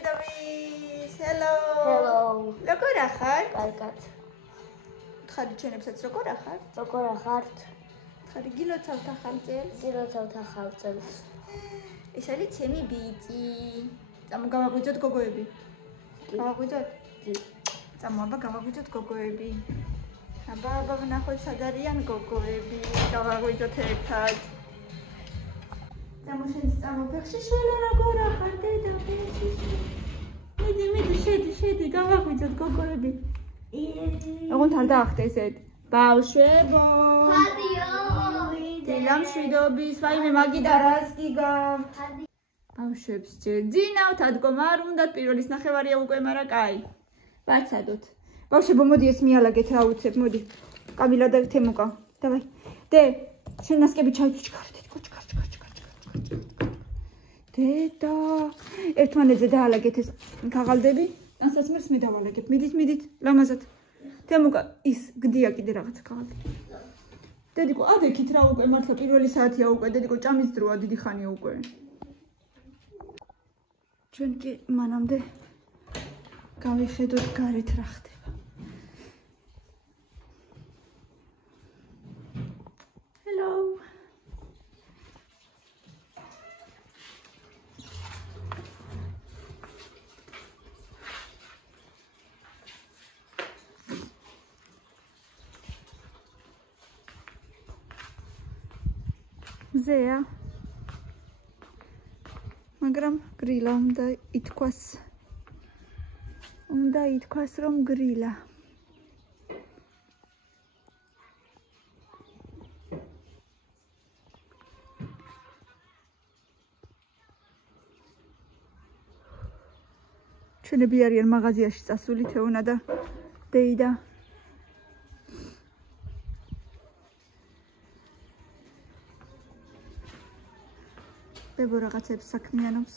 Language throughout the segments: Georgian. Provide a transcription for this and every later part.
მშვიდობის. Hello. Hello. როგორ ახარ? კარგად. ხარი ჩვენებსაც როგორ ახარ? როგორ ახართ? ხარი გილოცავთ ახალ წელს? გილოცავთ ახალ წელს. ეს არის ჩემი ბიჭი. გამოვაღვიძოთ გოგოები. გავაღვიძოთ? კი. აბა გავაღვიძოთ გოგოები. აბა ვნახოთ სად არიან გოგოები. გავაღვიძოთ ერთად. შენს წამოფეხში შველა როგორ ახარ დედა ფეხში. მიდი შედი გავაღვიძოთ გოგოები. ოღონდ არ დაახტესეთ. ბავშვებო. ხადიო. დილამ მშვიდობის. ვაიმე მაგიდა რას გიგავთ? ბავშვებს ჯერჯინავთ, ადგომ არ უნდათ, პირველის ნახევარია უკვე, მაგრამ კაი. ვაცადოთ. ბავშვებო, მოდი ეს მიალაგეთ რა უცებ, მოდი. კამილა და თემუკა. დავაი. დე, შენ ნასკები ჩაიცუჩქარეთ. დედა, ერთმანეთზე დაალაგეთ ეს ქაღალდები. ანსასმერს მე დავალაგებ. მიდით, ლამაზად. თემუკა, ის გდია კიდე რაღაცა ქაღალდი. დედიკო, ადექით რა უკვე, მართლა პირველი საათია უკვე, დედიკო, ჭამის დროა, დიდი ხანია უკვე. ჩვენ კი მანამდე გავიხედოთ გარეთ რა ხდება. Hello. ზეა მაგრამ გრილა უნდა ითქვას რომ გრილა ჩვენები არიან მაღაზიაში წასული თეონა და დეიდა ბებო რაღაცებს საქმიანობს.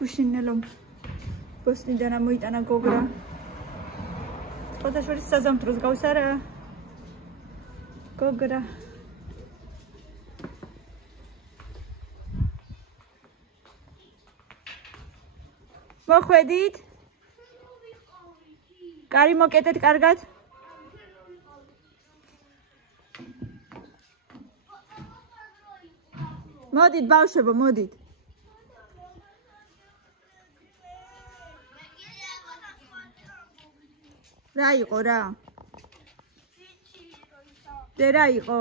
გუშინელო ბოსნიდან ამოიტანა გოგრა. ფოტოშორის საზამთროს გავს არა? გოგრა. მოხვედით? კარი მოკეტეთ კარგად? მოდით ბავშვებო, მოდით. რა იყო რა? დე რა იყო?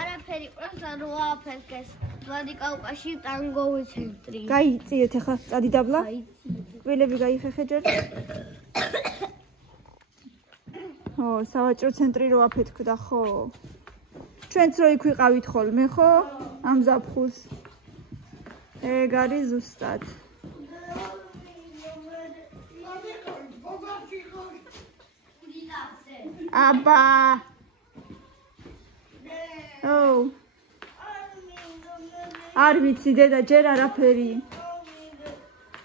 არაფერი ყავს არ ვაფერქეს. ვადიკაუკაში ტანგოვის ცენტრი. გაიწიეთ ახლა, წადი დაბლა. კბილები გაიხეხე ჯერ. ო, სავაჭრო ცენტრი რო აფეთქდა, ხო? ჩვენც რო იქ ვიყავით ხოლმე, ხო? ამ ზაფხულს. ეგ არის ზუსტად. აბა. ო. არ ვიცი დედა, ჯერ არაფერი.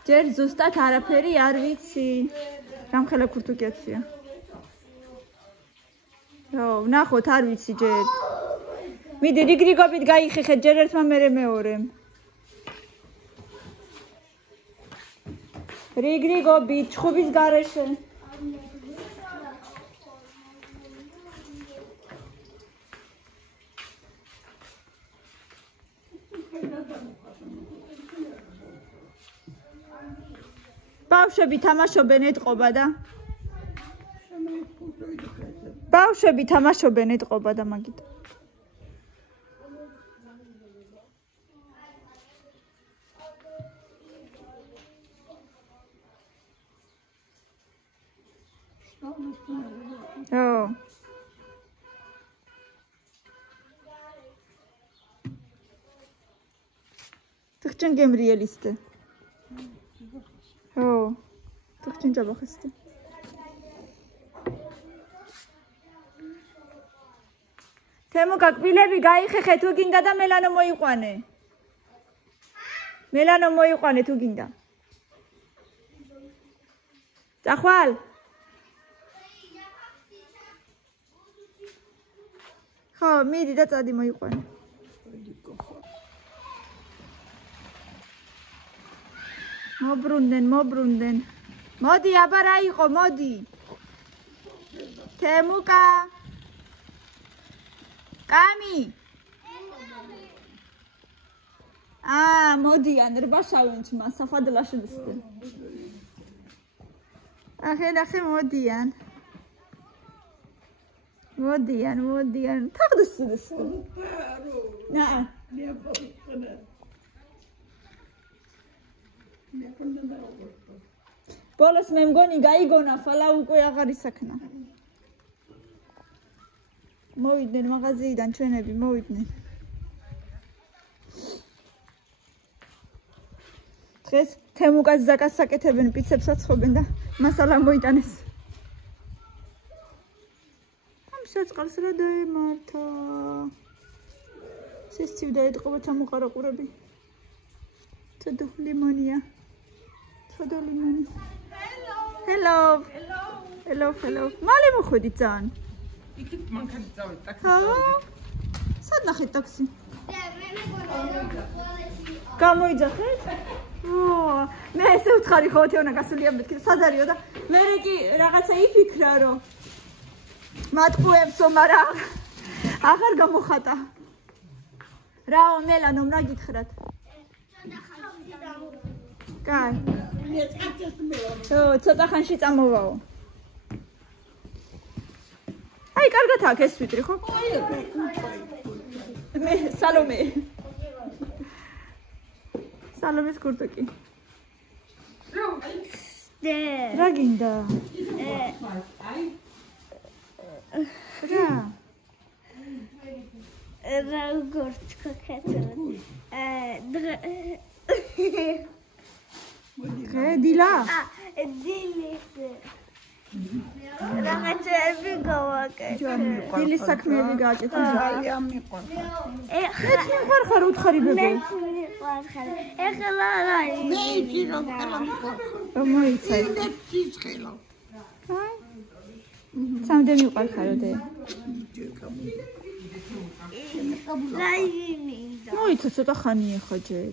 ჯერ ზუსტად არაფერი არ ვიცი. რამხელა ქურთუკიაცია. ო, ნახოთ, არ ვიცი ჯერ. მიდი რიგრიგობით გაიხეხეთ ჯერ ერთმა მერე მეორემ. რიგრიგობით ჩხუბის გარეშე. ბავშვები თამაშობენ ეთყობა და ბავშვები თამაშობენ ეთყობა და მაგით. ო თქჩენ გემრიელისტე ო თქჩენ ჯაბახესტე თემუკა კბილები გაიხეხე თუ გინდა და მელანო მოიყვანე თუ გინდა წახვალ ხო მიდი და წადი მოიყვანე მობრუნდნენ. მოდი, აბა რა იყო, მოდი. თემუკა. კამი. მოდიან, რბაშავენ ჩმა, საფადლაშდსტე. ახე მოდიან. თაღდსდსტე. ნა. ბოლოს მე მგონი გაიგონა ფალა უკვე აღარ ისაქნა. მოვიდნენ მაღაზიიდან ჩვენები მოვიდნენ. დღეს თემუკას ზაკას საკეთებენ პიცებსაც ხობენ და მასალა მოიტანეს. ამ საწყალს რა დაემართა. სესცივდა ეთყობა ჩამოყარაყურები. თოდო ლიმონია. Hello. მალე მოხვედით ძალიან. იქით მანქანით წავედი ტაქსი. სად ნახეთ ტაქსი? გამოიძახეთ? მე ესე ვთხარი ხო თეონა გასულია მეთქი სად არისო და მე კი რაღაცა იფიქრა რომ მატყუებსო მაგრამ აღარ გამოხატა. რაო მელანო რა გითხრათ? კაი. ცოტა ხანში წამოვაო. აი, კარგად აქ ეს ვიტრი ხო? მე სალომეს კურტუკი. რა გინდა? რა გორც ქეთრონი. დილა? დილის. რაღაცები გავაკეთე. დილის საქმეები გააკეთე. ეხლა ხარ უთხარი ბებე. ეხლა რა არის? მე იცი რომ ყველა მოიცე. ცისხელა. სამდე მიყვარხარო დე. მოიცე ცოტა ხანია ხო ჯერ.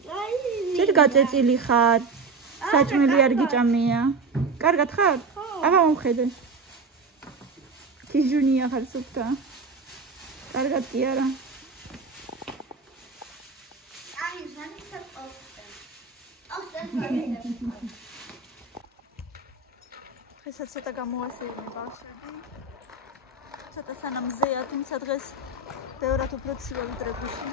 ჯერ გაწეწილი ხარ. საჭმელი არ გიჭამია. კარგად ხარ? აღა მომხედე. თიჟუნია ხარ სუფთა. კარგად კი არა. დღესაც ცოტა გამოასეირნე ბავშვები. ცოტა სანამ მზეა, თუმცა დღეს ბევრად უფრო ცივა ვიდრე გუშინ.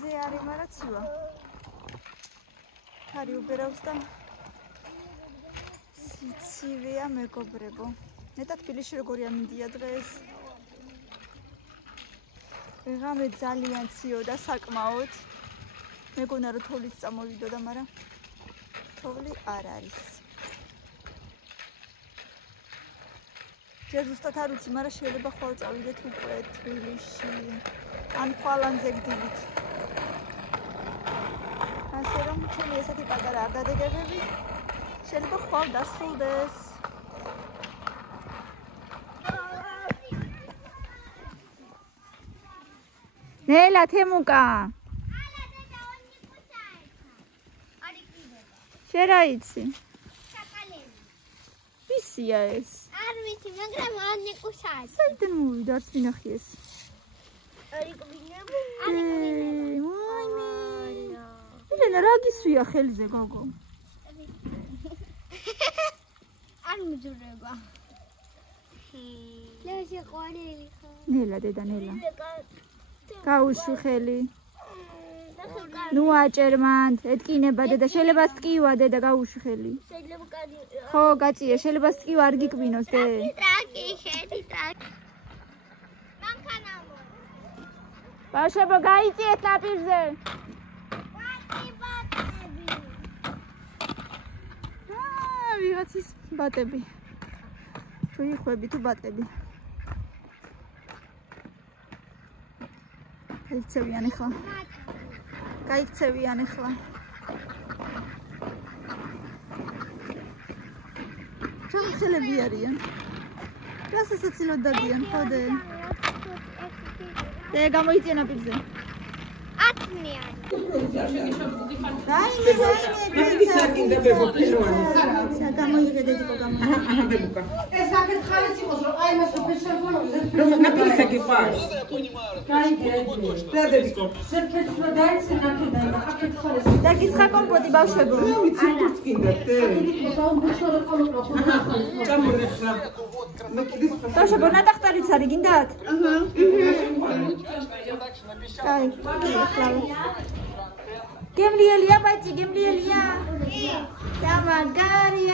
ზე არის მაგრამ ცივა. ხარი უბერავს და ცივია მეგობრებო. ნეტა თბილისში როგორია მინდია დღეს. ღამე ძალიან ციოდა საკმაოდ. მეგონა რომ თოვლით წამოვიდოდა, მაგრამ თოვლი არ არის. ჯერ ზუსტად არ ვიცი, მაგრამ შეიძლება ხვალ წავიდეთ უკვე თბილისში. ან ხვალანზე გდივით. ასე რომ ჩემი ესეთი პატარა დადებები შეიძლება ხვალ დასრულდეს. ნელა თემუკა. შენ რა იცი? ვისია ეს? არ ვიცი, მაგრამ ანიკუშაა. საერთოდ მოვიდა არც მინახი ეს. ილენა რა გისვია ხელზე გოგო? არ მიძურება. ლეჟე ყოლელი ხო? ნელა დედა ნელა. გაუშვი ხელი. ნუ აჭერმანდ, ეთკინება დედა, შეიძლება სტკივა დედა გაუშვი ხელი. შეიძლება კადი. ხო, გაწია, შეიძლება სტკივა არ გიკვინოს დე. ტრაკი, შედი ტრაკი. მანქანა მო. ბავშვებო, გაიწიეთ ნაპირზე. ვიღაცის ბატები. თუ იხვები თუ ბატები. გაიქცევიან ახლა. ნათელები არიან. გასასაცილოდ დადიან, ხოდე. და გამოიწია ნაპირზე. 10 მიანი. გამოიგედეთ იყო გამოიგედეთ. ეს აქეთ ხალხი იყოს რომ აი მას შეფერშებონოზე. რომ ნაპირისაკი ხარ. დადედიკო. შეფერშვა დაიცე ნაკიდან და აქეთ ხალხი. და გისხა კომპოტი ბავშვებო. ვიცი კურს კიდე. დაუმბუშორო ხოლმე გამორეხლა. ბავშვებო ნატახტარიც არის გინდათ? კაი, ახლა. გემლიელია ბაჭი, გემლიელია. და მაგარია.